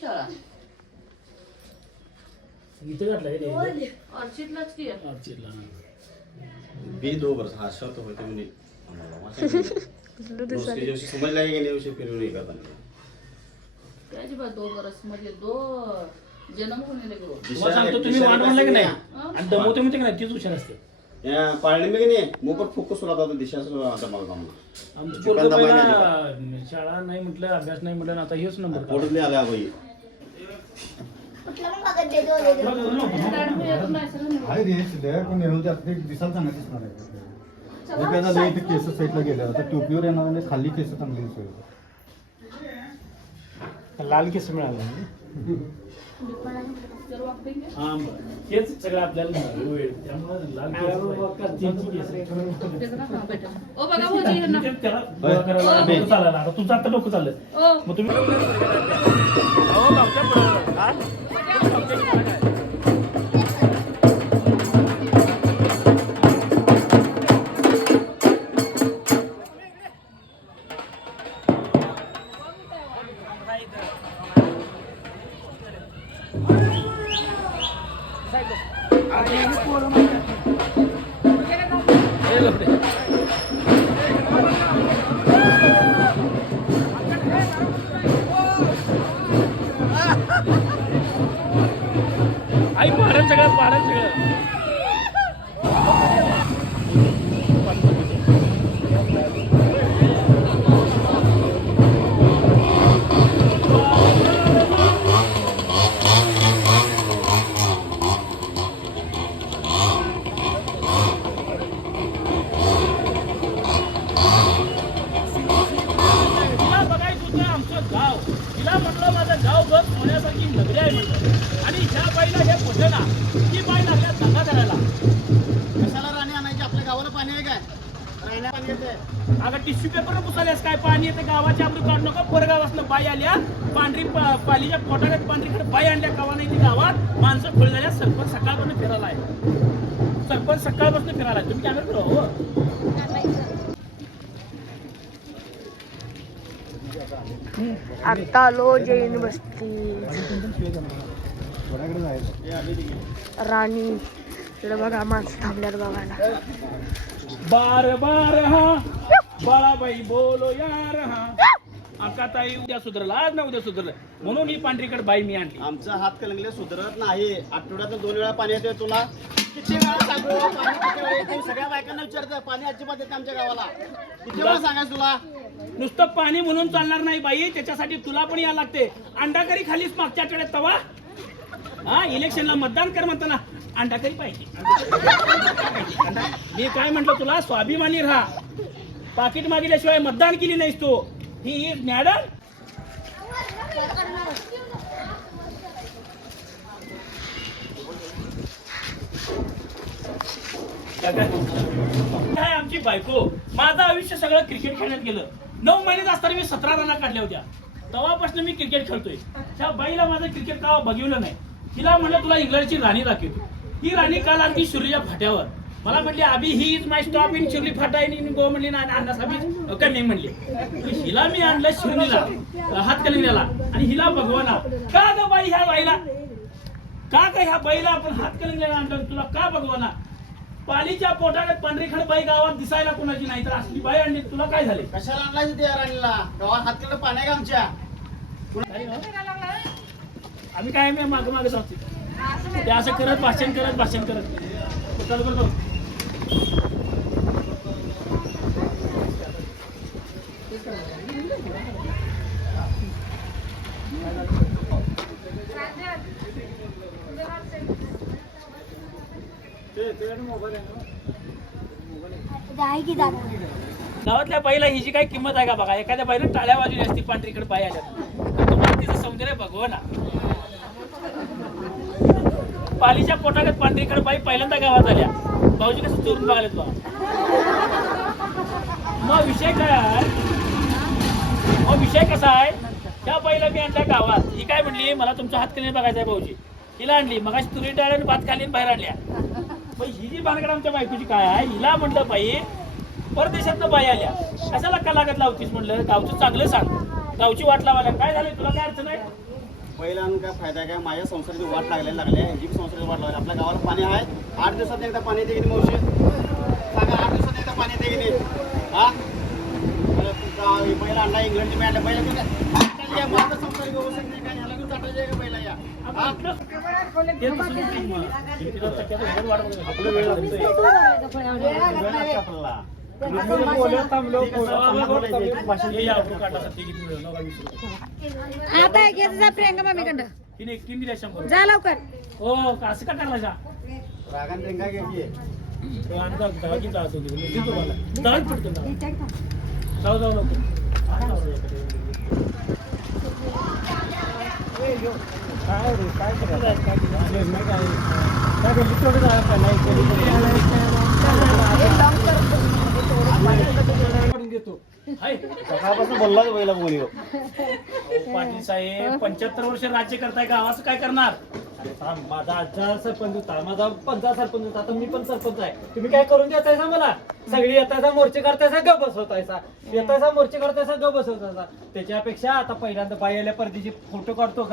शाळा इथे घातलाय अर्चितलाच की अर्चितला बी 2 वर्ष हा शब्द होते म्हणे उसके जो समझ लगेगा नहीं उसे फिर नहीं करता त्याची बात 2 वर्ष म्हणजे 2 जन्म होणे लगेच तुम्हाला सांगतो तुम्ही वाट म्हणलं की नाही आणि दमवते म्हणते की नाही तीच हुशार असते या पाळणे में नहीं मुंह पर फोकस होता था दिशा से आता मला काम आमचं पोरगं पहिला शाळा नाही म्हटलं अभ्यास नाही म्हटलं आता हेच नंबर पोटले आला भाई आहे रे शिल्लक पण एवढं जास्त दिसायला चांगलं दिसणार आहे एखादा जर इथे केस साईडला गेले आता टोपीवर येणार आणि खाली केस चांगली दिसतील लाल केस मिळाले हा हेच सगळं आपल्याला मिळालं त्यामुळे लाल ओ बघा भाऊजी त्याला गोळा करायला डोकं चालायला आता तुझं आता डोकं चाललं मग तुम्ही आई पाडल सगळं तिला म्हटलं माझं गाव बघ सोन्यासारखी नगरी आहे म्हटलं आणि ह्या बाईला हे मोठे ना ती बाई लागल्या दंगा करायला कशाला राणी आणायची आपल्या गावाला पाणी आहे काय राहण्या पाणी येते अगं टिश्यू पेपर पुसाल्यास काय पाणी येते गावाच्या आमचं काढू नका परगावासनं बाई आल्या पांढरी पालीच्या पोटात पांढरीकडे बाई आणल्या गावा नाही ती गावात माणसं खोळ झाल्या सरपंच सकाळपासून फिरायला आहे सरपंच सकाळपासून फिरायला आहे तुम्ही कॅमेरा फिरवा हो आता आलो जैन बस्ती राणी इकडे बघा माणसं थांबल्यात बघायला बार बार हा बाळाबाई बोलो यार हा अकाताई उद्या सुधरला आज ना उद्या सुधरलं म्हणून ही पांढरीकडे बाई मी आणली आमचा हात कलंगले सुधरत नाही आठवड्यात 2 वेळा पाणी येते तुला किती वेळा सांगू पाणी किती वेळा येते सगळ्या बायकांना विचारतं पाणी अजिबात येते आमच्या गावाला किती वेळा सांगायचं तुला नुसतं पाणी म्हणून चालणार नाही बाई त्याच्यासाठी तुला पण यायला लागते अंडाकरी खालीच मागच्या आठवड्यात तवा हा इलेक्शनला मतदान कर म्हणताना अंडाकरी पाहिजे मी काय म्हटलं तुला स्वाभिमानी राहा पाकिट मागितल्याशिवाय मतदान केली नाहीस तू ही मॅडम काय आमची बायको माझं आयुष्य सगळं क्रिकेट खेळण्यात गेलं 9 महिने असताना मी 17 रना काढल्या होत्या तेव्हापासून मी क्रिकेट खेळतोय त्या बाईला माझं क्रिकेट का बघिवलं नाही तिला म्हणलं तुला इंग्लंडची राणी दाखवतो ही राणी काल आली शिर्डीच्या फाट्यावर मला म्हटली अभि he is my stop in Shirdi Phata in go म्हणली ना अण्णासाहेब कमी म्हणली हिला मी आणलं शिर्डीला हातकलंगल्याला आणि हिला भगवाना का ग बाई ह्या बाईला का ह्या बाईला आपण हातकलंगल्याला आणलं तुला का भगवाना पालीच्या पोटात पांढरीखड बाई गावात दिसायला कोणाची नाही तर असली बाई आणली तुला काय झाले कशाला आणलाय त्या राणीला गावात हातकडे पाणी आहे का आमच्या आम्ही काय मागे मागे सांगतो ते असं करत भाषण करत चालू करतो गावातल्या बाईला हिची काय किंमत आहे का बघा एखाद्या बाईला टाळ्या वाजवली असती पांढरीकडे बाई आल्या तुम्हाला तिचं सौंदर्य बघवा ना पालीच्या पोटात पांढरीकडे बाई पहिल्यांदा गावात आल्या भाऊजी कसं चोरून बघायला तुला मग विषय काय आहे मग विषय कसा आहे त्या पहिला मी आणल्या गावात ही काय म्हणली मला तुमचा हात कधी बघायचा आहे भाऊजी हिला आणली मग अशी तुरी डाळ आणि भात खाली बाहेर आणल्या मग ही जी भानगड आमच्या बायकोची काय आहे हिला म्हटलं बाई परदेशातनं बाई आल्या कशाला कलागत लावतीस म्हटलं गावचं चांगलं सांग गावची वाट लावायला काय झालं तुला काय अडचण आहे पहिला आणून काय फायदा काय माझ्या संसाराची वाट लागल्या ह्याची संसाराची वाट लागली आपल्या गावाला पाणी आहे 8 दिवसात एकदा पाणी येते की नाही मावशी सांगा 8 दिवसात एकदा पाणी येते की नाही हा पहिला अंडा इंग्लंडची मॅट पहिला माझा संसार व्यवस्थित नाही काय ह्याला घेऊन चाटायचं का पहिला या ते तसं नाही मग. तिला टक्क्यात एवढं वाट बघत आपलं वेळ लागतोय. आपल्याला हे या आपण काटासाठी किती वेळ? 20 रुपये. आता घेत जा प्रियंका मम्मीकडं तिने एक 3 दिल्या 100. जा लवकर हो का असं का करला जा रागान रेंगा घ्यायची आणि दहा की जातो तुम्हाला दहाच पडतो ना जाऊ जाऊ लवकर हाय. सकाळपासून बोलला पहिला बोली पाटील साहेब 75 वर्ष राज्य करताय गावाचं काय करणार माझा आजा सरपंच होता माझा पंचा सरपंच होता तर मी पण सरपंच आहे तुम्ही काय करून देतायसा मला सगळी येतायचा मोर्चे करतायसा ग बसवतायसा येतायचा मोर्चे करतायसा ग बसवतायसा त्याच्यापेक्षा आता पहिल्यांदा बाई आल्या परदेशी फोटो काढतो